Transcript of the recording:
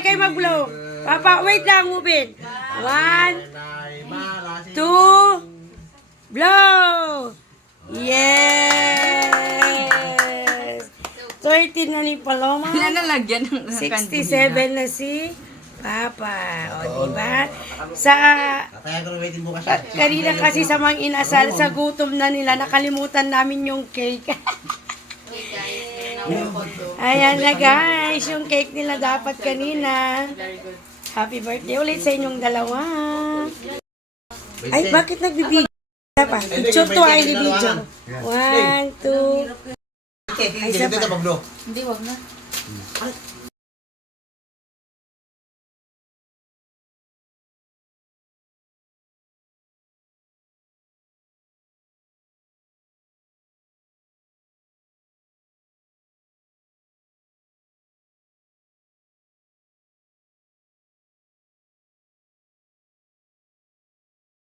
sabay kayo mag-blow. Papa, wait lang, Ubin. 1, 2, blow! Yes! 13 na ni Paloma. Nalalagyan ng 67 na si Papa. O, diba? Sa Kaya ko waiting bukas. kanina kasi sa mga inasal, sa gutom na nila, nakalimutan namin yung cake. Ayan na guys, yung cake nila dapat kanina. Happy birthday ulit sa inyong dalawa. Ay, bakit nagbibideo? Pa? Picture to ay video. 1, 2. Ay, sabay. Hindi, wag na.